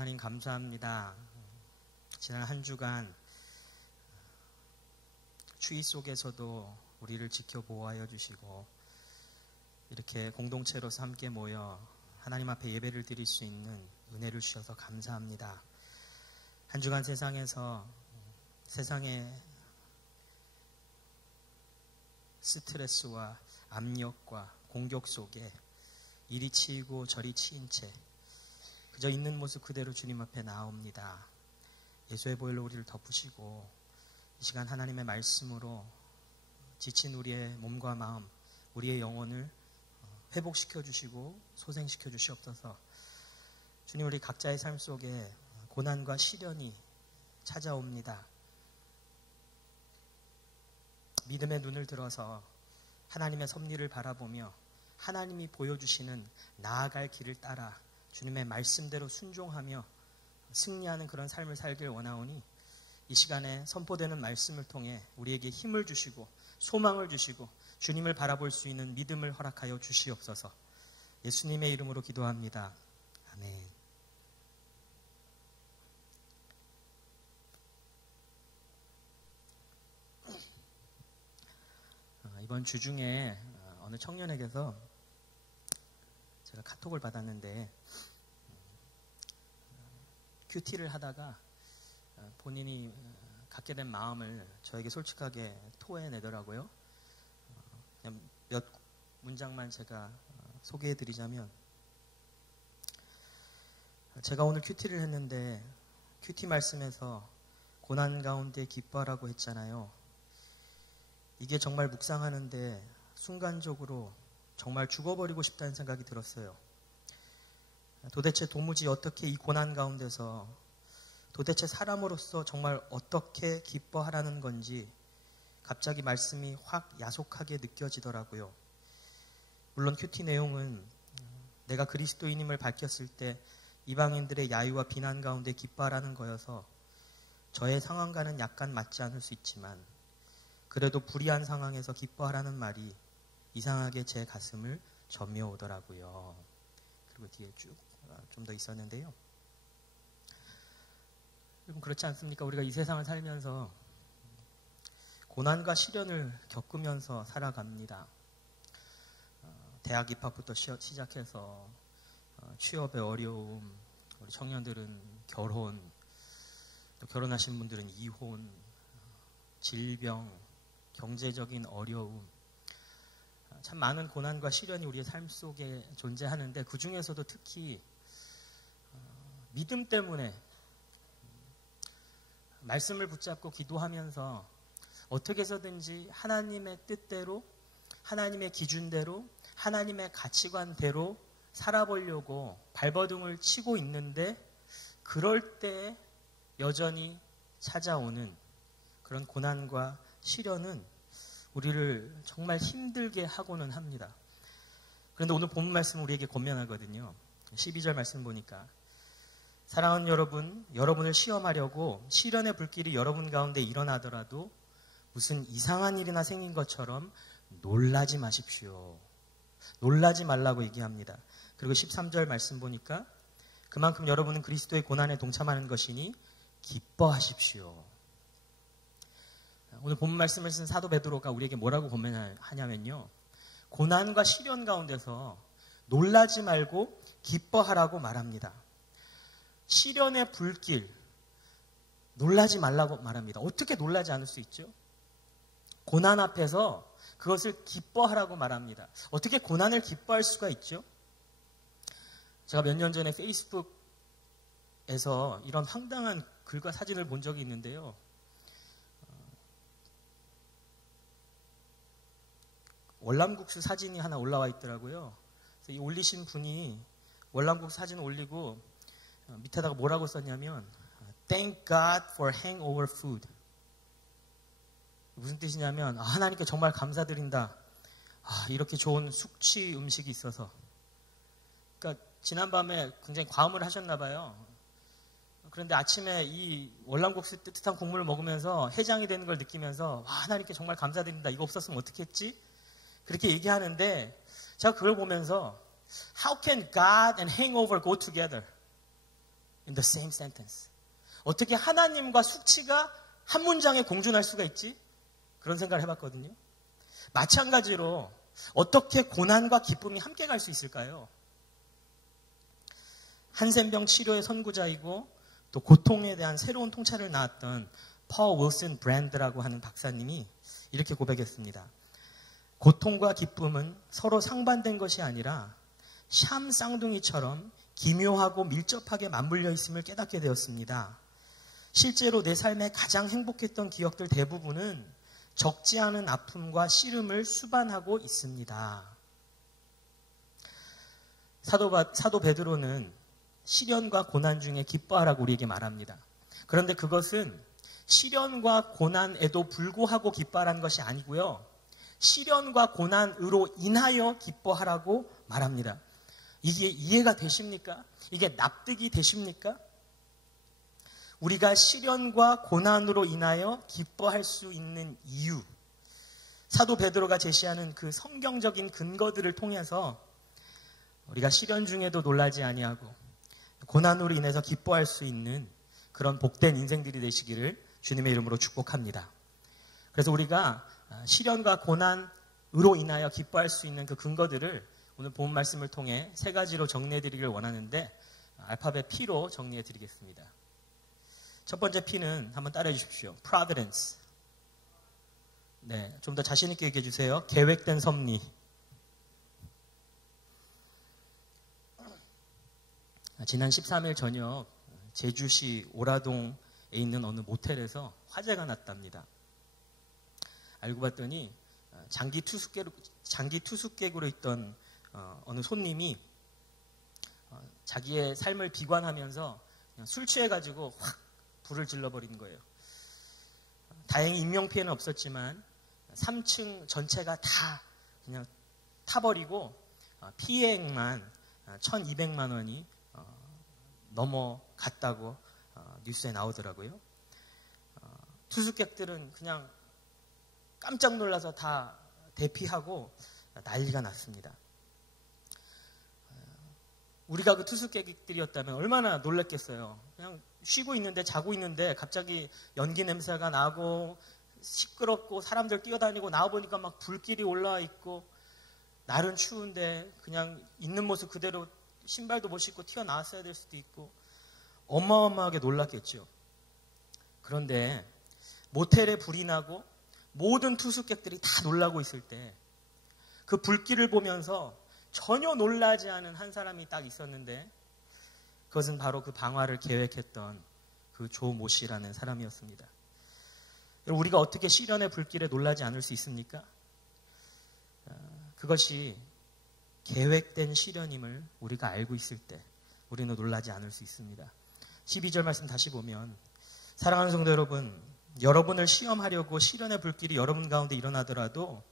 하나님 감사합니다. 지난 한 주간 추위 속에서도 우리를 지켜 보호하여 주시고 이렇게 공동체로서 함께 모여 하나님 앞에 예배를 드릴 수 있는 은혜를 주셔서 감사합니다. 한 주간 세상에서 세상의 스트레스와 압력과 공격 속에 이리 치이고 저리 치인 채 그저 있는 모습 그대로 주님 앞에 나옵니다. 예수의 보혈로 우리를 덮으시고 이 시간 하나님의 말씀으로 지친 우리의 몸과 마음, 우리의 영혼을 회복시켜 주시고 소생시켜 주시옵소서. 주님, 우리 각자의 삶 속에 고난과 시련이 찾아옵니다. 믿음의 눈을 들어서 하나님의 섭리를 바라보며 하나님이 보여주시는 나아갈 길을 따라 주님의 말씀대로 순종하며 승리하는 그런 삶을 살길 원하오니 이 시간에 선포되는 말씀을 통해 우리에게 힘을 주시고 소망을 주시고 주님을 바라볼 수 있는 믿음을 허락하여 주시옵소서. 예수님의 이름으로 기도합니다. 아멘. 이번 주 중에 어느 청년에게서 제가 카톡을 받았는데 큐티를 하다가 본인이 갖게 된 마음을 저에게 솔직하게 토해내더라고요. 그냥 몇 문장만 제가 소개해드리자면, 제가 오늘 큐티를 했는데 큐티 말씀에서 고난 가운데 기뻐하라고 했잖아요. 이게 정말 묵상하는데 순간적으로 정말 죽어버리고 싶다는 생각이 들었어요. 도대체 도무지 어떻게 이 고난 가운데서 도대체 사람으로서 정말 어떻게 기뻐하라는 건지 갑자기 말씀이 확 야속하게 느껴지더라고요. 물론 큐티 내용은 내가 그리스도인임을 밝혔을 때 이방인들의 야유와 비난 가운데 기뻐하라는 거여서 저의 상황과는 약간 맞지 않을 수 있지만 그래도 불의한 상황에서 기뻐하라는 말이 이상하게 제 가슴을 점여오더라고요. 그리고 뒤에 쭉 좀 더 있었는데요. 여러분, 그렇지 않습니까? 우리가 이 세상을 살면서 고난과 시련을 겪으면서 살아갑니다. 대학 입학부터 시작해서 취업의 어려움, 우리 청년들은 결혼, 또 결혼하신 분들은 이혼, 질병, 경제적인 어려움, 참 많은 고난과 시련이 우리의 삶 속에 존재하는데 그 중에서도 특히 믿음 때문에 말씀을 붙잡고 기도하면서 어떻게 해서든지 하나님의 뜻대로, 하나님의 기준대로, 하나님의 가치관대로 살아보려고 발버둥을 치고 있는데 그럴 때 여전히 찾아오는 그런 고난과 시련은 우리를 정말 힘들게 하고는 합니다. 그런데 오늘 본문 말씀은 우리에게 권면하거든요. 12절 말씀 보니까 사랑하는 여러분, 여러분을 시험하려고 시련의 불길이 여러분 가운데 일어나더라도 무슨 이상한 일이나 생긴 것처럼 놀라지 마십시오. 놀라지 말라고 얘기합니다. 그리고 13절 말씀 보니까 그만큼 여러분은 그리스도의 고난에 동참하는 것이니 기뻐하십시오. 오늘 본문 말씀을 쓴 사도 베드로가 우리에게 뭐라고 권면하냐면요. 고난과 시련 가운데서 놀라지 말고 기뻐하라고 말합니다. 시련의 불길, 놀라지 말라고 말합니다. 어떻게 놀라지 않을 수 있죠? 고난 앞에서 그것을 기뻐하라고 말합니다. 어떻게 고난을 기뻐할 수가 있죠? 제가 몇 년 전에 페이스북에서 이런 황당한 글과 사진을 본 적이 있는데요. 월남국수 사진이 하나 올라와 있더라고요. 그래서 이 올리신 분이 월남국수 사진을 올리고 밑에다가 뭐라고 썼냐면 Thank God for hangover food. 무슨 뜻이냐면 하나님께 정말 감사드린다. 이렇게 좋은 숙취 음식이 있어서. 그러니까 지난밤에 굉장히 과음을 하셨나 봐요. 그런데 아침에 이 월남국수 뜨뜻한 국물을 먹으면서 해장이 되는 걸 느끼면서 하나님께 정말 감사드린다. 이거 없었으면 어떻게 했지? 그렇게 얘기하는데 제가 그걸 보면서 How can God and hangover go together? in the same sentence. 어떻게 하나님과 숙취가 한 문장에 공존할 수가 있지? 그런 생각을 해봤거든요. 마찬가지로 어떻게 고난과 기쁨이 함께 갈 수 있을까요? 한센병 치료의 선구자이고 또 고통에 대한 새로운 통찰을 낳았던 펄 윌슨 브랜드라고 하는 박사님이 이렇게 고백했습니다. 고통과 기쁨은 서로 상반된 것이 아니라 샴 쌍둥이처럼 기묘하고 밀접하게 맞물려 있음을 깨닫게 되었습니다. 실제로 내 삶에 가장 행복했던 기억들 대부분은 적지 않은 아픔과 씨름을 수반하고 있습니다. 사도 베드로는 시련과 고난 중에 기뻐하라고 우리에게 말합니다. 그런데 그것은 시련과 고난에도 불구하고 기뻐하라는 것이 아니고요. 시련과 고난으로 인하여 기뻐하라고 말합니다. 이게 이해가 되십니까? 이게 납득이 되십니까? 우리가 시련과 고난으로 인하여 기뻐할 수 있는 이유, 사도 베드로가 제시하는 그 성경적인 근거들을 통해서 우리가 시련 중에도 놀라지 아니하고 고난으로 인해서 기뻐할 수 있는 그런 복된 인생들이 되시기를 주님의 이름으로 축복합니다. 그래서 우리가 시련과 고난으로 인하여 기뻐할 수 있는 그 근거들을 오늘 본 말씀을 통해 세 가지로 정리해드리길 원하는데 알파벳 P로 정리해드리겠습니다. 첫 번째 P는 한번 따라해 주십시오. Providence. 네, 좀 더 자신 있게 얘기해 주세요. 계획된 섭리. 지난 13일 저녁 제주시 오라동에 있는 어느 모텔에서 화재가 났답니다. 알고 봤더니 장기 투숙객으로 있던 어느 손님이 자기의 삶을 비관하면서 그냥 술 취해가지고 확 불을 질러버린 거예요. 다행히 인명피해는 없었지만 3층 전체가 다 그냥 타버리고 피해액만 1,200만 원이 넘어갔다고 뉴스에 나오더라고요. 투숙객들은 그냥 깜짝 놀라서 다 대피하고 난리가 났습니다. 우리가 그 투숙객들이었다면 얼마나 놀랐겠어요. 그냥 쉬고 있는데 자고 있는데 갑자기 연기 냄새가 나고 시끄럽고 사람들 뛰어다니고 나와보니까 막 불길이 올라와 있고 날은 추운데 그냥 있는 모습 그대로 신발도 못 신고 튀어나왔어야 될 수도 있고 어마어마하게 놀랐겠죠. 그런데 모텔에 불이 나고 모든 투숙객들이 다 놀라고 있을 때 그 불길을 보면서 전혀 놀라지 않은 한 사람이 딱 있었는데 그것은 바로 그 방화를 계획했던 그 조 모 씨라는 사람이었습니다. 우리가 어떻게 시련의 불길에 놀라지 않을 수 있습니까? 그것이 계획된 시련임을 우리가 알고 있을 때 우리는 놀라지 않을 수 있습니다. 12절 말씀 다시 보면 사랑하는 성도 여러분, 여러분을 시험하려고 시련의 불길이 여러분 가운데 일어나더라도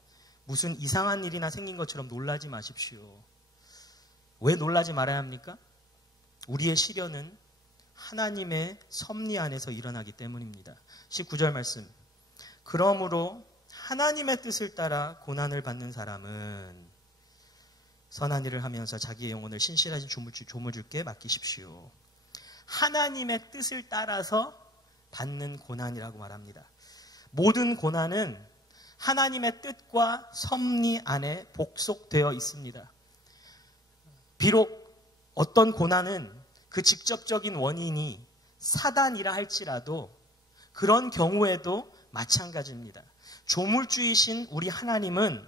무슨 이상한 일이나 생긴 것처럼 놀라지 마십시오. 왜 놀라지 말아야 합니까? 우리의 시련은 하나님의 섭리 안에서 일어나기 때문입니다. 19절 말씀. 그러므로 하나님의 뜻을 따라 고난을 받는 사람은 선한 일을 하면서 자기의 영혼을 신실하신 조물주께 맡기십시오. 하나님의 뜻을 따라서 받는 고난이라고 말합니다. 모든 고난은 하나님의 뜻과 섭리 안에 복속되어 있습니다. 비록 어떤 고난은 그 직접적인 원인이 사단이라 할지라도 그런 경우에도 마찬가지입니다. 조물주이신 우리 하나님은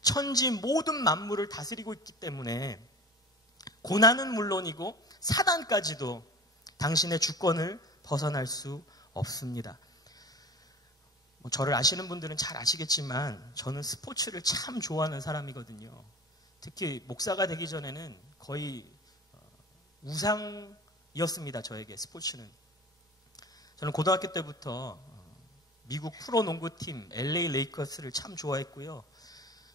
천지 모든 만물을 다스리고 있기 때문에 고난은 물론이고 사단까지도 당신의 주권을 벗어날 수 없습니다. 저를 아시는 분들은 잘 아시겠지만 저는 스포츠를 참 좋아하는 사람이거든요. 특히 목사가 되기 전에는 거의 우상이었습니다. 저에게 스포츠는. 저는 고등학교 때부터 미국 프로농구팀 LA 레이커스를 참 좋아했고요.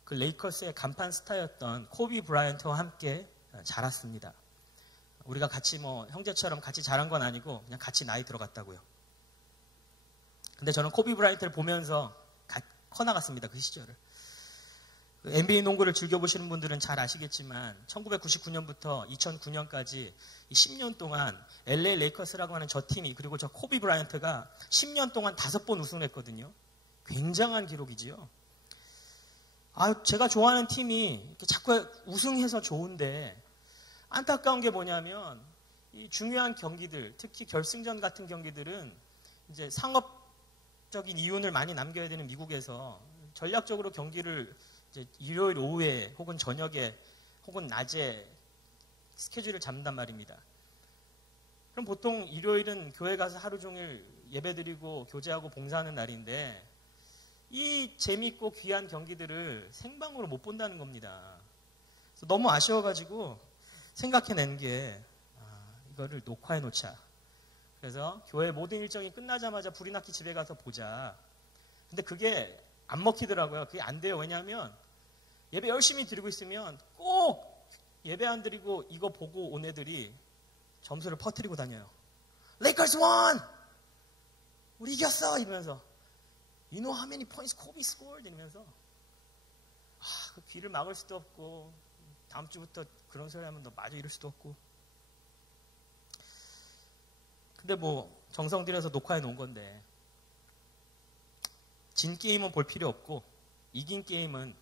그 레이커스의 간판 스타였던 코비 브라이언트와 함께 자랐습니다. 우리가 같이 형제처럼 같이 자란 건 아니고 그냥 같이 나이 들어갔다고요. 근데 저는 코비 브라이언트를 보면서 커나갔습니다. 그 시절을. NBA 농구를 즐겨보시는 분들은 잘 아시겠지만 1999년부터 2009년까지 이 10년 동안 LA 레이커스라고 하는 저 팀이, 그리고 저 코비 브라이언트가 10년 동안 5번 우승했거든요. 굉장한 기록이지요. 제가 좋아하는 팀이 자꾸 우승해서 좋은데 안타까운 게 뭐냐면 이 중요한 경기들, 특히 결승전 같은 경기들은 이제 상업적인 이윤을 많이 남겨야 되는 미국에서 전략적으로 경기를 이제 일요일 오후에 혹은 저녁에 혹은 낮에 스케줄을 잡는단 말입니다. 그럼 보통 일요일은 교회 가서 하루 종일 예배드리고 교제하고 봉사하는 날인데 이 재밌고 귀한 경기들을 생방으로 못 본다는 겁니다. 그래서 너무 아쉬워가지고 생각해낸 게 이거를 녹화해 놓자. 그래서 교회 모든 일정이 끝나자마자 불이 났기 집에 가서 보자. 근데 그게 안 먹히더라고요. 그게 안 돼요. 왜냐하면 예배 열심히 드리고 있으면 꼭 예배 안 드리고 이거 보고 온 애들이 점수를 퍼뜨리고 다녀요. Lakers won! 우리 이겼어! 이러면서 You know how many points Kobe scored? 이러면서 그 귀를 막을 수도 없고 다음 주부터 그런 소리 하면 너 마저 이럴 수도 없고. 근데 뭐 정성 들여서 녹화해 놓은 건데 진 게임은 볼 필요 없고 이긴 게임은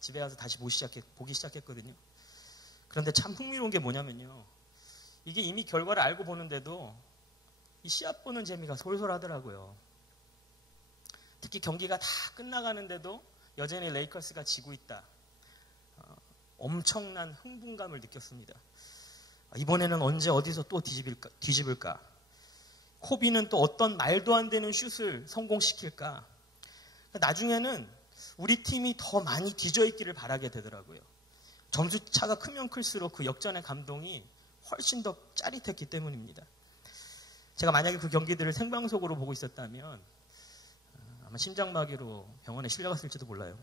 집에 가서 다시 보기 시작했거든요. 그런데 참 흥미로운 게 뭐냐면요. 이게 이미 결과를 알고 보는데도 이 시합 보는 재미가 솔솔하더라고요. 특히 경기가 다 끝나가는데도 여전히 레이커스가 지고 있다. 엄청난 흥분감을 느꼈습니다. 이번에는 언제 어디서 또 뒤집을까? 코비는 또 어떤 말도 안 되는 슛을 성공시킬까? 나중에는 우리 팀이 더 많이 뒤져있기를 바라게 되더라고요. 점수차가 크면 클수록 그 역전의 감동이 훨씬 더 짜릿했기 때문입니다. 제가 만약에 그 경기들을 생방송으로 보고 있었다면 아마 심장마비로 병원에 실려갔을지도 몰라요.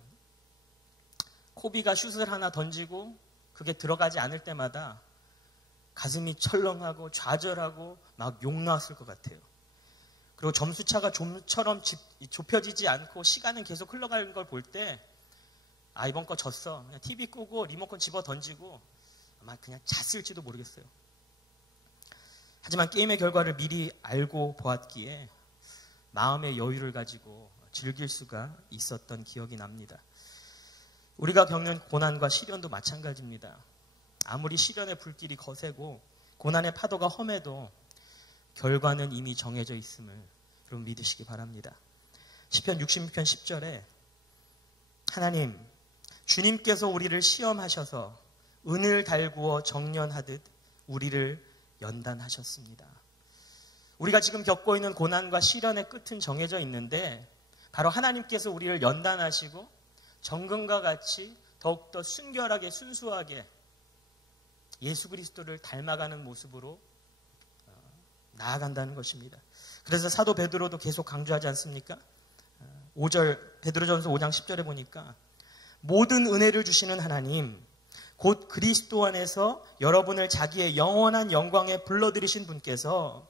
코비가 슛을 하나 던지고 그게 들어가지 않을 때마다 가슴이 철렁하고 좌절하고 막 욕 나왔을 것 같아요. 그리고 점수차가 좀처럼 좁혀지지 않고 시간은 계속 흘러가는 걸 볼 때 이번 거 졌어. 그냥 TV 끄고 리모컨 집어 던지고 아마 그냥 잤을지도 모르겠어요. 하지만 게임의 결과를 미리 알고 보았기에 마음의 여유를 가지고 즐길 수가 있었던 기억이 납니다. 우리가 겪는 고난과 시련도 마찬가지입니다. 아무리 시련의 불길이 거세고 고난의 파도가 험해도 결과는 이미 정해져 있음을 여러분 믿으시기 바랍니다. 시편 66편 10절에 하나님, 주님께서 우리를 시험하셔서 은을 달구어 정련하듯 우리를 연단하셨습니다. 우리가 지금 겪고 있는 고난과 시련의 끝은 정해져 있는데 바로 하나님께서 우리를 연단하시고 정금과 같이 더욱더 순결하게 순수하게 예수 그리스도를 닮아가는 모습으로 나아간다는 것입니다. 그래서 사도 베드로도 계속 강조하지 않습니까? 5절 베드로전서 5장 10절에 보니까 모든 은혜를 주시는 하나님 곧 그리스도 안에서 여러분을 자기의 영원한 영광에 불러들이신 분께서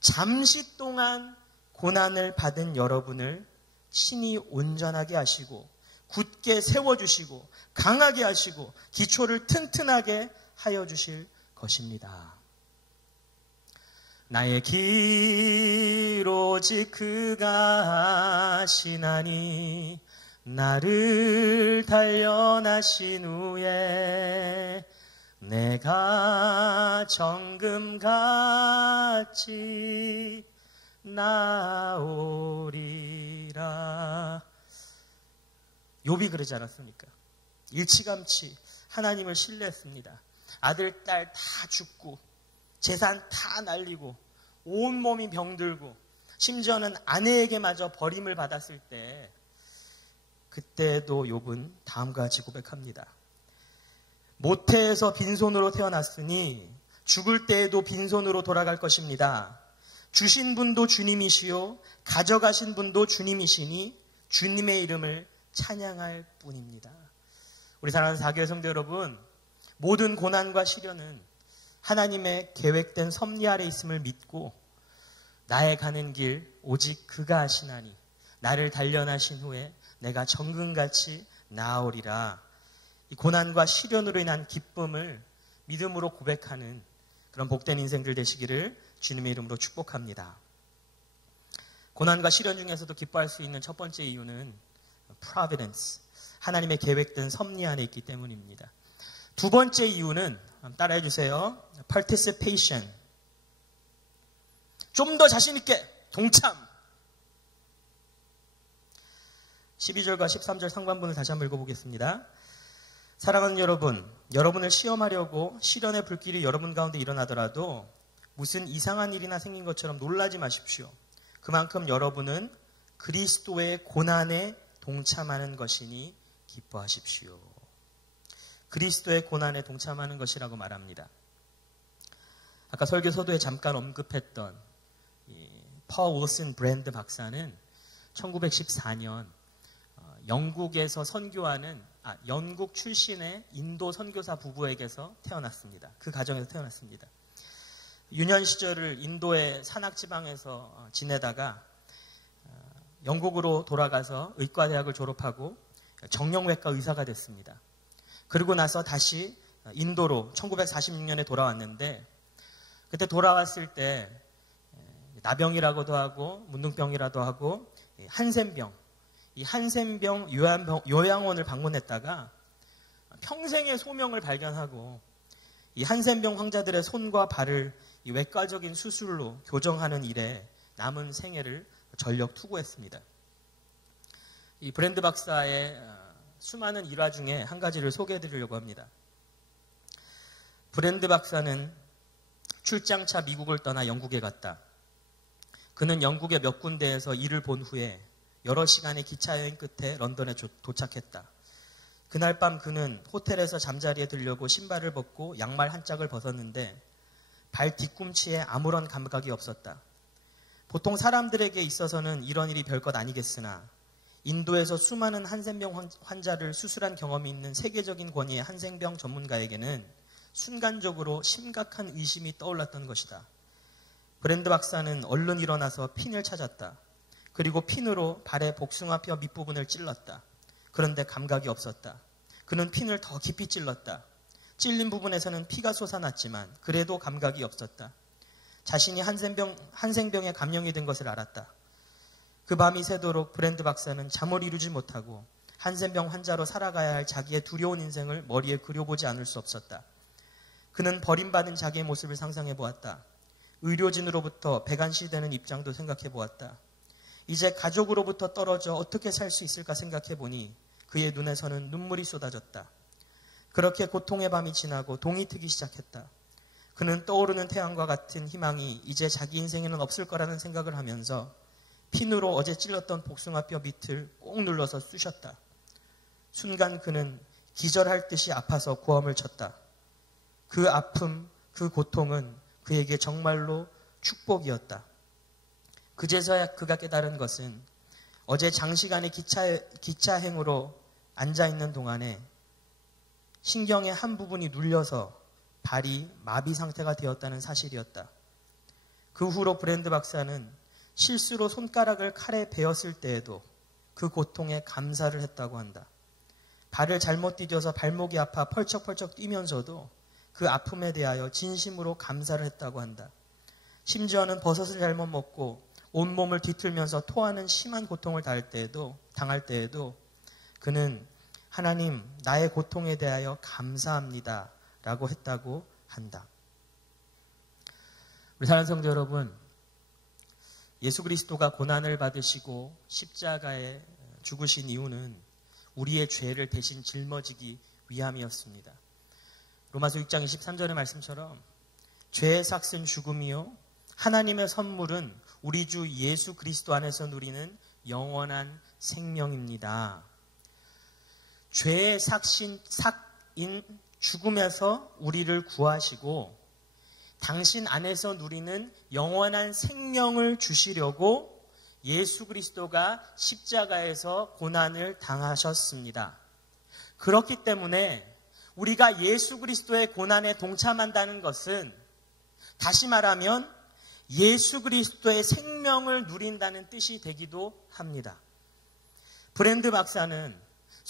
잠시 동안 고난을 받은 여러분을 친히 온전하게 하시고 굳게 세워주시고 강하게 하시고 기초를 튼튼하게 하여 주실 것입니다. 나의 길 오직 그가 하시나니 나를 단련하신 후에 내가 정금같이 나오리라. 욥이 그러지 않았습니까? 일찌감치 하나님을 신뢰했습니다. 아들, 딸 다 죽고 재산 다 날리고 온몸이 병들고 심지어는 아내에게마저 버림을 받았을 때 그때도 욥은 다음과 같이 고백합니다. 모태에서 빈손으로 태어났으니 죽을 때에도 빈손으로 돌아갈 것입니다. 주신 분도 주님이시요 가져가신 분도 주님이시니 주님의 이름을 찬양할 뿐입니다. 우리 사랑하는 사교회 성도 여러분, 모든 고난과 시련은 하나님의 계획된 섭리 아래 있음을 믿고 나의 가는 길 오직 그가 하시나니 나를 단련하신 후에 내가 정금같이 나으리라. 이 고난과 시련으로 인한 기쁨을 믿음으로 고백하는 그런 복된 인생들 되시기를 주님의 이름으로 축복합니다. 고난과 시련 중에서도 기뻐할 수 있는 첫 번째 이유는 providence, 하나님의 계획된 섭리 안에 있기 때문입니다. 두 번째 이유는 따라해 주세요. participation. 좀 더 자신 있게 동참. 12절과 13절 상반문을 다시 한번 읽어보겠습니다. 사랑하는 여러분, 여러분을 시험하려고 시련의 불길이 여러분 가운데 일어나더라도 무슨 이상한 일이나 생긴 것처럼 놀라지 마십시오. 그만큼 여러분은 그리스도의 고난에 동참하는 것이니 기뻐하십시오. 그리스도의 고난에 동참하는 것이라고 말합니다. 아까 설교서도에 잠깐 언급했던 펄 윌슨 브랜드 박사는 1914년 영국에서 선교하는 영국 출신의 인도 선교사 부부에게서 태어났습니다. 그 가정에서 태어났습니다. 유년 시절을 인도의 산악지방에서 지내다가 영국으로 돌아가서 의과대학을 졸업하고 정형외과 의사가 됐습니다. 그리고 나서 다시 인도로 1946년에 돌아왔는데 그때 돌아왔을 때 나병이라고도 하고 문둥병이라도 하고 한센병, 이 한센병 요양원을 방문했다가 평생의 소명을 발견하고 이 한센병 환자들의 손과 발을 이 외과적인 수술로 교정하는 일에 남은 생애를 전력 투구했습니다. 이 브랜드 박사의 수많은 일화 중에 한 가지를 소개해 드리려고 합니다. 브랜드 박사는 출장차 미국을 떠나 영국에 갔다. 그는 영국의 몇 군데에서 일을 본 후에 여러 시간의 기차 여행 끝에 런던에 도착했다. 그날 밤 그는 호텔에서 잠자리에 들려고 신발을 벗고 양말 한 짝을 벗었는데 발 뒤꿈치에 아무런 감각이 없었다. 보통 사람들에게 있어서는 이런 일이 별것 아니겠으나 인도에서 수많은 한센병 환자를 수술한 경험이 있는 세계적인 권위의 한센병 전문가에게는 순간적으로 심각한 의심이 떠올랐던 것이다. 브랜드 박사는 얼른 일어나서 핀을 찾았다. 그리고 핀으로 발의 복숭아뼈 밑부분을 찔렀다. 그런데 감각이 없었다. 그는 핀을 더 깊이 찔렀다. 찔린 부분에서는 피가 솟아났지만 그래도 감각이 없었다. 자신이 한센병에 감염이 된 것을 알았다. 그 밤이 새도록 브랜드 박사는 잠을 이루지 못하고 한센병 환자로 살아가야 할 자기의 두려운 인생을 머리에 그려보지 않을 수 없었다. 그는 버림받은 자기의 모습을 상상해 보았다. 의료진으로부터 배관시되는 입장도 생각해 보았다. 이제 가족으로부터 떨어져 어떻게 살 수 있을까 생각해 보니 그의 눈에서는 눈물이 쏟아졌다. 그렇게 고통의 밤이 지나고 동이 트기 시작했다. 그는 떠오르는 태양과 같은 희망이 이제 자기 인생에는 없을 거라는 생각을 하면서 핀으로 어제 찔렀던 복숭아뼈 밑을 꼭 눌러서 쑤셨다. 순간 그는 기절할 듯이 아파서 고함을 쳤다. 그 아픔, 그 고통은 그에게 정말로 축복이었다. 그제서야 그가 깨달은 것은 어제 장시간의 기차행으로 앉아있는 동안에 신경의 한 부분이 눌려서 발이 마비 상태가 되었다는 사실이었다. 그 후로 브랜드 박사는 실수로 손가락을 칼에 베었을 때에도 그 고통에 감사를 했다고 한다. 발을 잘못 디뎌서 발목이 아파 펄쩍펄쩍 뛰면서도 그 아픔에 대하여 진심으로 감사를 했다고 한다. 심지어는 버섯을 잘못 먹고 온몸을 뒤틀면서 토하는 심한 고통을 당할 때에도 그는 하나님, 나의 고통에 대하여 감사합니다 라고 했다고 한다. 우리 사랑하는 성도 여러분, 예수 그리스도가 고난을 받으시고 십자가에 죽으신 이유는 우리의 죄를 대신 짊어지기 위함이었습니다. 로마서 6장 23절의 말씀처럼 죄의 삭은 죽음이요 하나님의 선물은 우리 주 예수 그리스도 안에서 누리는 영원한 생명입니다. 죄의 삭인 죽음에서 우리를 구하시고 당신 안에서 누리는 영원한 생명을 주시려고 예수 그리스도가 십자가에서 고난을 당하셨습니다. 그렇기 때문에 우리가 예수 그리스도의 고난에 동참한다는 것은 다시 말하면 예수 그리스도의 생명을 누린다는 뜻이 되기도 합니다. 브랜드 박사는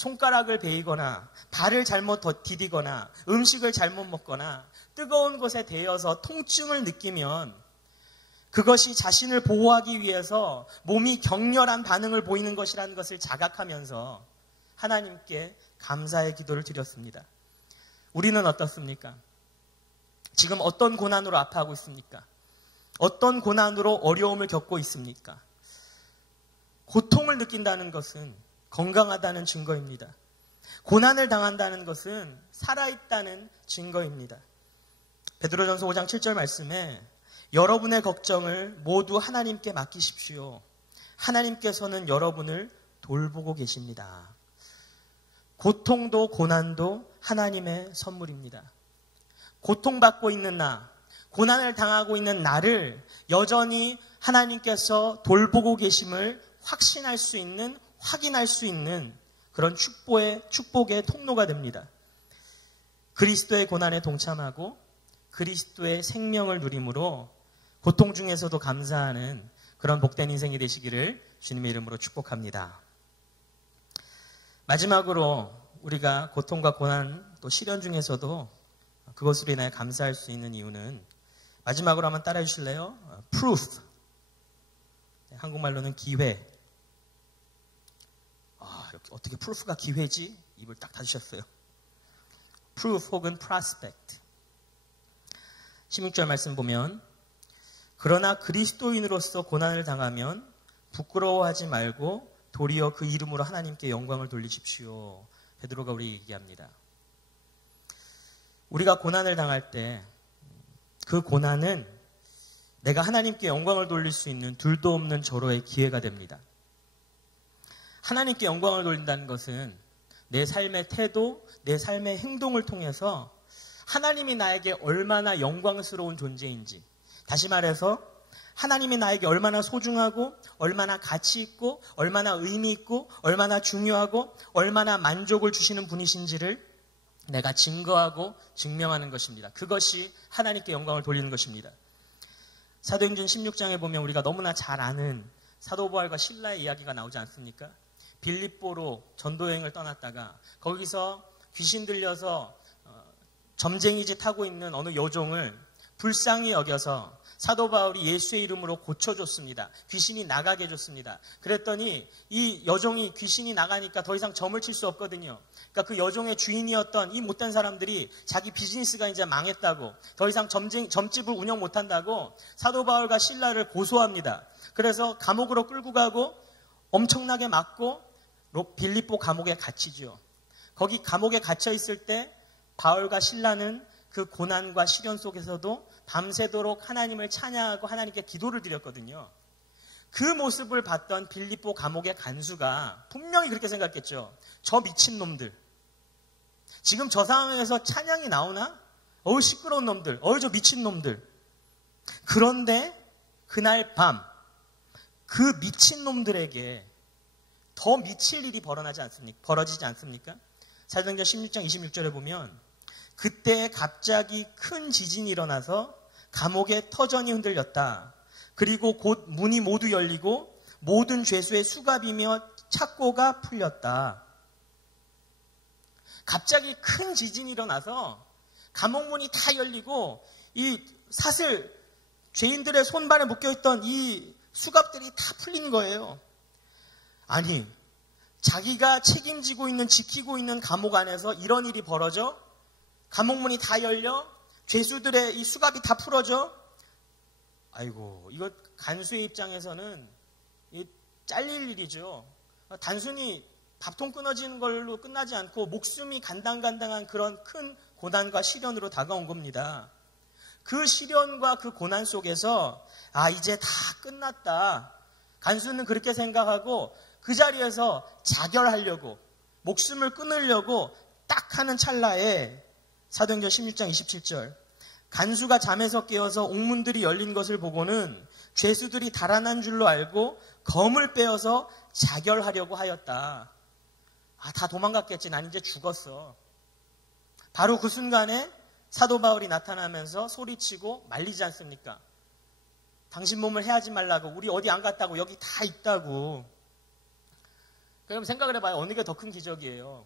손가락을 베이거나 발을 잘못 디디거나 음식을 잘못 먹거나 뜨거운 곳에 대여서 통증을 느끼면 그것이 자신을 보호하기 위해서 몸이 격렬한 반응을 보이는 것이라는 것을 자각하면서 하나님께 감사의 기도를 드렸습니다. 우리는 어떻습니까? 지금 어떤 고난으로 아파하고 있습니까? 어떤 고난으로 어려움을 겪고 있습니까? 고통을 느낀다는 것은 건강하다는 증거입니다. 고난을 당한다는 것은 살아있다는 증거입니다. 베드로전서 5장 7절 말씀에 여러분의 걱정을 모두 하나님께 맡기십시오. 하나님께서는 여러분을 돌보고 계십니다. 고통도 고난도 하나님의 선물입니다. 고통받고 있는 나, 고난을 당하고 있는 나를 여전히 하나님께서 돌보고 계심을 확신할 수 있는, 확인할 수 있는 그런 축복의 통로가 됩니다. 그리스도의 고난에 동참하고 그리스도의 생명을 누림으로 고통 중에서도 감사하는 그런 복된 인생이 되시기를 주님의 이름으로 축복합니다. 마지막으로 우리가 고통과 고난 또 시련 중에서도 그것으로 인하여 감사할 수 있는 이유는 마지막으로 한번 따라해 주실래요? proof. 한국말로는 기회. 어떻게 proof가 기회지? 입을 딱 닫으셨어요. proof 혹은 prospect. 16절 말씀 보면 그러나 그리스도인으로서 고난을 당하면 부끄러워하지 말고 도리어 그 이름으로 하나님께 영광을 돌리십시오. 베드로가 우리에게 얘기합니다. 우리가 고난을 당할 때 그 고난은 내가 하나님께 영광을 돌릴 수 있는 둘도 없는 절호의 기회가 됩니다. 하나님께 영광을 돌린다는 것은 내 삶의 태도, 내 삶의 행동을 통해서 하나님이 나에게 얼마나 영광스러운 존재인지, 다시 말해서 하나님이 나에게 얼마나 소중하고 얼마나 가치 있고 얼마나 의미 있고 얼마나 중요하고 얼마나 만족을 주시는 분이신지를 내가 증거하고 증명하는 것입니다. 그것이 하나님께 영광을 돌리는 것입니다. 사도행전 16장에 보면 우리가 너무나 잘 아는 사도 바울과 실라의 이야기가 나오지 않습니까? 빌립보로 전도여행을 떠났다가 거기서 귀신 들려서 점쟁이 짓 하고 있는 어느 여종을 불쌍히 여겨서 사도 바울이 예수의 이름으로 고쳐줬습니다. 귀신이 나가게 해줬습니다. 그랬더니 이 여종이 귀신이 나가니까 더 이상 점을 칠 수 없거든요. 그러니까 그 여종의 주인이었던 이 못된 사람들이 자기 비즈니스가 이제 망했다고, 더 이상 점집을 운영 못한다고 사도 바울과 실라를 고소합니다. 그래서 감옥으로 끌고 가고 엄청나게 맞고 빌립보 감옥에 갇히죠. 거기 감옥에 갇혀 있을 때 바울과 실라는 그 고난과 시련 속에서도 밤새도록 하나님을 찬양하고 하나님께 기도를 드렸거든요. 그 모습을 봤던 빌립보 감옥의 간수가 분명히 그렇게 생각했죠. 저 미친놈들. 지금 저 상황에서 찬양이 나오나? 시끄러운 놈들. 저 미친놈들. 그런데 그날 밤 그 미친놈들에게 더 미칠 일이 벌어지지 않습니까? 사도행전 16장 26절에 보면 그때 갑자기 큰 지진이 일어나서 감옥의 터전이 흔들렸다. 그리고 곧 문이 모두 열리고 모든 죄수의 수갑이며 착고가 풀렸다. 갑자기 큰 지진이 일어나서 감옥문이 다 열리고 이 사슬, 죄인들의 손발에 묶여있던 이 수갑들이 다 풀린 거예요. 아니, 자기가 책임지고 있는, 지키고 있는 감옥 안에서 이런 일이 벌어져? 감옥문이 다 열려? 죄수들의 이 수갑이 다 풀어져? 아이고, 이거 간수의 입장에서는 잘릴 일이죠. 단순히 밥통 끊어지는 걸로 끝나지 않고 목숨이 간당간당한 그런 큰 고난과 시련으로 다가온 겁니다. 그 시련과 그 고난 속에서 이제 다 끝났다. 간수는 그렇게 생각하고 그 자리에서 자결하려고, 목숨을 끊으려고 딱 하는 찰나에 사도행전 16장 27절 간수가 잠에서 깨어서 옥문들이 열린 것을 보고는 죄수들이 달아난 줄로 알고 검을 빼어서 자결하려고 하였다. 다 도망갔겠지. 난 이제 죽었어. 바로 그 순간에 사도 바울이 나타나면서 소리치고 말리지 않습니까? 당신 몸을 해하지 말라고. 우리 어디 안 갔다고. 여기 다 있다고. 그럼 생각을 해봐요. 어느 게 더 큰 기적이에요?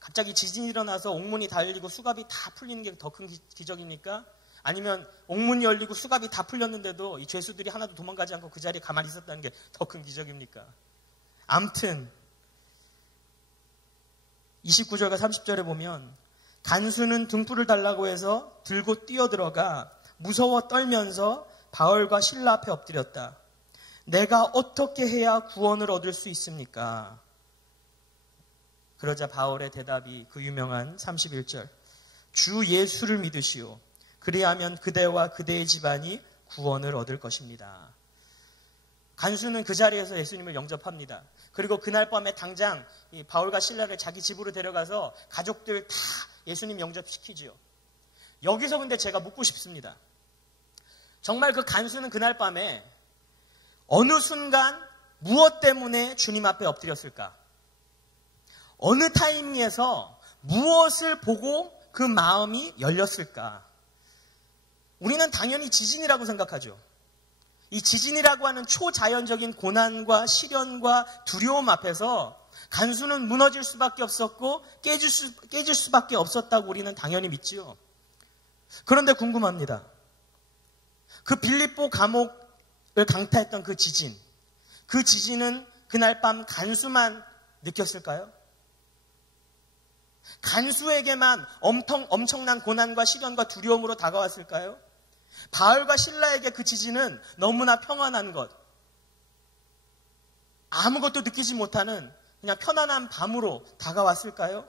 갑자기 지진이 일어나서 옥문이 다 열리고 수갑이 다 풀리는 게 더 큰 기적입니까? 아니면 옥문이 열리고 수갑이 다 풀렸는데도 이 죄수들이 하나도 도망가지 않고 그 자리에 가만히 있었다는 게 더 큰 기적입니까? 암튼 29절과 30절에 보면 간수는 등불을 달라고 해서 들고 뛰어들어가 무서워 떨면서 바울과 실라 앞에 엎드렸다. 내가 어떻게 해야 구원을 얻을 수 있습니까? 그러자 바울의 대답이 그 유명한 31절. 주 예수를 믿으시오. 그리하면 그대와 그대의 집안이 구원을 얻을 것입니다. 간수는 그 자리에서 예수님을 영접합니다. 그리고 그날 밤에 당장 이 바울과 실라를 자기 집으로 데려가서 가족들 다 예수님 영접시키지요. 여기서 근데 제가 묻고 싶습니다. 정말 그 간수는 그날 밤에 어느 순간 무엇 때문에 주님 앞에 엎드렸을까? 어느 타이밍에서 무엇을 보고 그 마음이 열렸을까? 우리는 당연히 지진이라고 생각하죠. 이 지진이라고 하는 초자연적인 고난과 시련과 두려움 앞에서 간수는 무너질 수밖에 없었고 깨질 수밖에 없었다고 우리는 당연히 믿지요. 그런데 궁금합니다. 그 빌립보 감옥을 강타했던 그 지진은 그날 밤 간수만 느꼈을까요? 간수에게만 엄청난 고난과 시련과 두려움으로 다가왔을까요? 바울과 실라에게 그 지진은 너무나 평안한 것, 아무것도 느끼지 못하는 그냥 편안한 밤으로 다가왔을까요?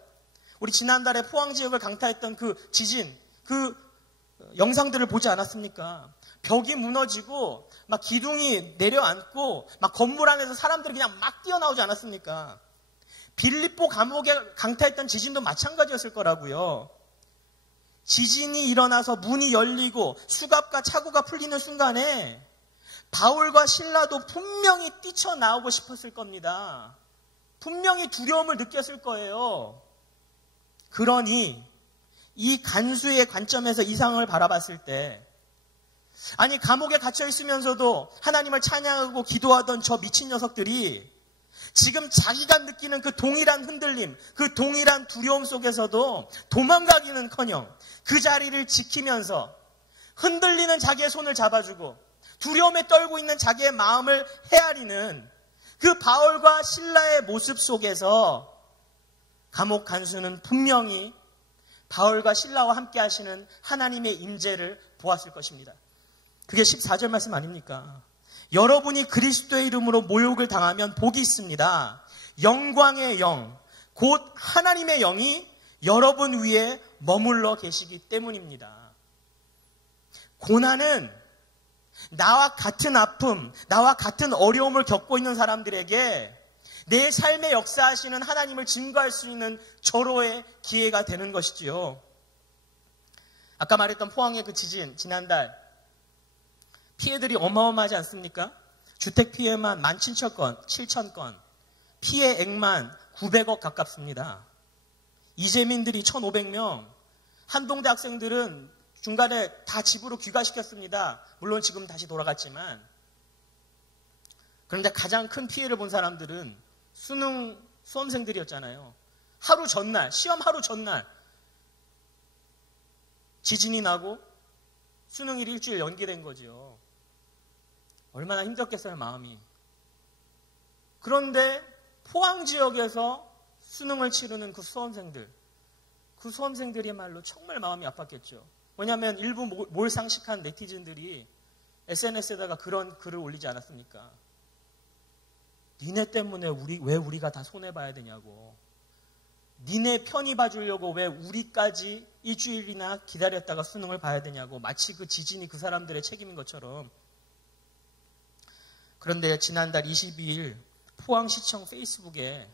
우리 지난달에 포항 지역을 강타했던 그 지진, 그 영상들을 보지 않았습니까? 벽이 무너지고 막 기둥이 내려앉고 막 건물 안에서 사람들이 그냥 막 뛰어나오지 않았습니까? 빌립보 감옥에 강타했던 지진도 마찬가지였을 거라고요. 지진이 일어나서 문이 열리고 수갑과 차고가 풀리는 순간에 바울과 실라도 분명히 뛰쳐나오고 싶었을 겁니다. 분명히 두려움을 느꼈을 거예요. 그러니 이 간수의 관점에서 이 상황을 바라봤을 때, 아니 감옥에 갇혀 있으면서도 하나님을 찬양하고 기도하던 저 미친 녀석들이 지금 자기가 느끼는 그 동일한 흔들림, 그 동일한 두려움 속에서도 도망가기는커녕 그 자리를 지키면서 흔들리는 자기의 손을 잡아주고 두려움에 떨고 있는 자기의 마음을 헤아리는 그 바울과 실라의 모습 속에서 감옥 간수는 분명히 바울과 실라와 함께 하시는 하나님의 임재를 보았을 것입니다. 그게 14절 말씀 아닙니까? 여러분이 그리스도의 이름으로 모욕을 당하면 복이 있습니다. 영광의 영, 곧 하나님의 영이 여러분 위에 머물러 계시기 때문입니다. 고난은 나와 같은 아픔, 나와 같은 어려움을 겪고 있는 사람들에게 내 삶에 역사하시는 하나님을 증거할 수 있는 절호의 기회가 되는 것이지요. 아까 말했던 포항의 그 지진, 지난달 피해들이 어마어마하지 않습니까? 주택 피해만 17,000건, 피해액만 900억 가깝습니다. 이재민들이 1,500명, 한동대 학생들은 중간에 다 집으로 귀가시켰습니다. 물론 지금 다시 돌아갔지만. 그런데 가장 큰 피해를 본 사람들은 수능 수험생들이었잖아요. 하루 전날, 시험 하루 전날 지진이 나고 수능일이 일주일 연기된 거죠. 얼마나 힘들었겠어요, 마음이. 그런데 포항 지역에서 수능을 치르는 그 수험생들이야말로 정말 마음이 아팠겠죠. 왜냐하면 일부 몰상식한 네티즌들이 SNS에다가 그런 글을 올리지 않았습니까? 니네 때문에 왜 우리가 다 손해봐야 되냐고. 니네 편히 봐주려고 왜 우리까지 일주일이나 기다렸다가 수능을 봐야 되냐고. 마치 그 지진이 그 사람들의 책임인 것처럼. 그런데 지난달 22일 포항시청 페이스북에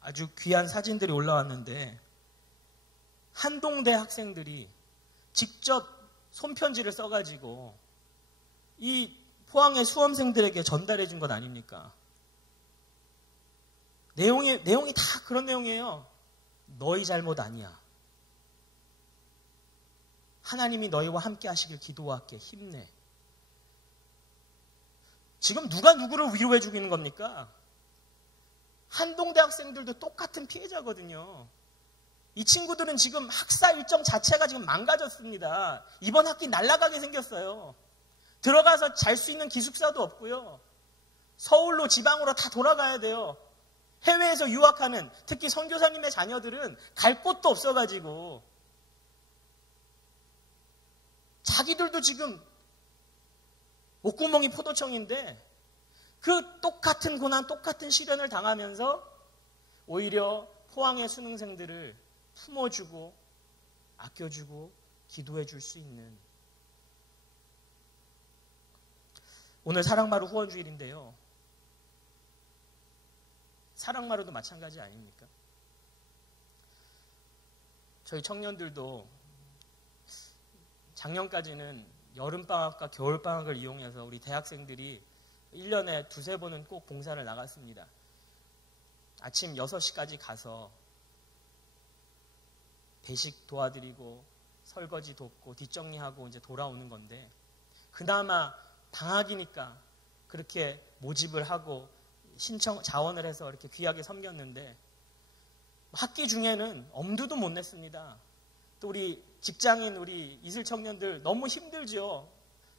아주 귀한 사진들이 올라왔는데 한동대 학생들이 직접 손편지를 써가지고 이 포항의 수험생들에게 전달해 준 것 아닙니까? 내용이 다 그런 내용이에요. 너희 잘못 아니야. 하나님이 너희와 함께 하시길 기도할게. 힘내. 지금 누가 누구를 위로해 주고 있는 겁니까? 한동대학생들도 똑같은 피해자거든요. 이 친구들은 지금 학사 일정 자체가 지금 망가졌습니다. 이번 학기 날아가게 생겼어요. 들어가서 잘 수 있는 기숙사도 없고요. 서울로 지방으로 다 돌아가야 돼요. 해외에서 유학하는 특히 선교사님의 자녀들은 갈 곳도 없어가지고 자기들도 지금 목구멍이 포도청인데 그 똑같은 고난, 똑같은 시련을 당하면서 오히려 포항의 수능생들을 품어주고 아껴주고 기도해줄 수 있는 오늘 사랑마루 후원주일인데요. 사랑마루도 마찬가지 아닙니까? 저희 청년들도 작년까지는 여름방학과 겨울방학을 이용해서 우리 대학생들이 1년에 두세 번은 꼭 봉사를 나갔습니다. 아침 6시까지 가서 배식 도와드리고 설거지 돕고 뒷정리하고 이제 돌아오는 건데 그나마 방학이니까 그렇게 모집을 하고 신청 자원을 해서 이렇게 귀하게 섬겼는데 학기 중에는 엄두도 못 냈습니다. 또 우리 직장인 우리 이슬 청년들 너무 힘들죠.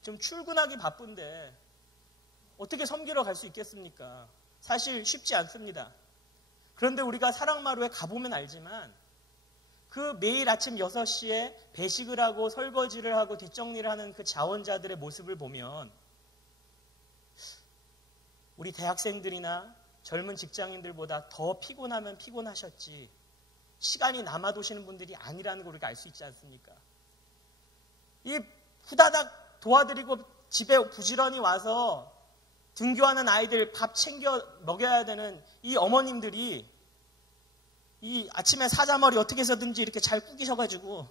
좀 출근하기 바쁜데 어떻게 섬기러 갈 수 있겠습니까? 사실 쉽지 않습니다. 그런데 우리가 사랑마루에 가보면 알지만 그 매일 아침 6시에 배식을 하고 설거지를 하고 뒷정리를 하는 그 자원자들의 모습을 보면 우리 대학생들이나 젊은 직장인들보다 더 피곤하면 피곤하셨지 시간이 남아도시는 분들이 아니라는 걸 우리가 알 수 있지 않습니까? 이 후다닥 도와드리고 집에 부지런히 와서 등교하는 아이들 밥 챙겨 먹여야 되는 이 어머님들이 이 아침에 사자머리 어떻게 해서든지 이렇게 잘 꾸기셔가지고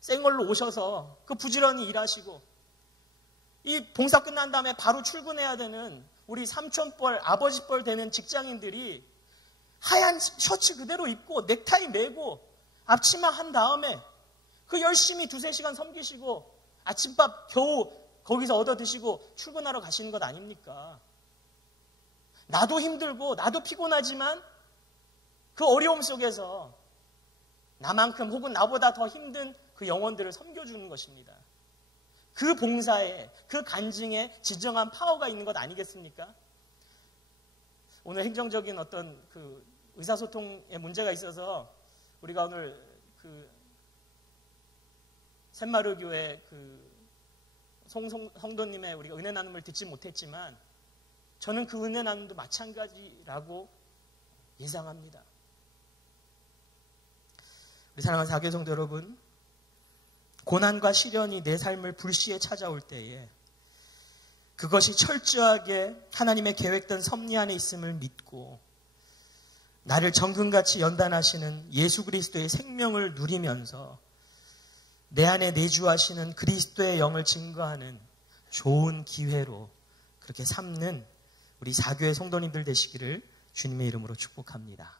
생얼로 오셔서 그 부지런히 일하시고 이 봉사 끝난 다음에 바로 출근해야 되는 우리 삼촌뻘 아버지뻘 되는 직장인들이 하얀 셔츠 그대로 입고 넥타이 매고 앞치마 한 다음에 그 열심히 2-3시간 섬기시고 아침밥 겨우 거기서 얻어 드시고 출근하러 가시는 것 아닙니까? 나도 힘들고 나도 피곤하지만 그 어려움 속에서 나만큼 혹은 나보다 더 힘든 그 영혼들을 섬겨주는 것입니다. 그 봉사에, 그 간증에 진정한 파워가 있는 것 아니겠습니까? 오늘 행정적인 어떤 그 의사소통에 문제가 있어서 우리가 오늘 그 샘마루교회 그 성도님의 우리가 은혜 나눔을 듣지 못했지만 저는 그 은혜 나눔도 마찬가지라고 예상합니다. 우리 사랑하는 사교회 성도 여러분, 고난과 시련이 내 삶을 불시에 찾아올 때에 그것이 철저하게 하나님의 계획된 섭리 안에 있음을 믿고 나를 정금같이 연단하시는 예수 그리스도의 생명을 누리면서 내 안에 내주하시는 그리스도의 영을 증거하는 좋은 기회로 그렇게 삼는 우리 사교회 성도님들 되시기를 주님의 이름으로 축복합니다.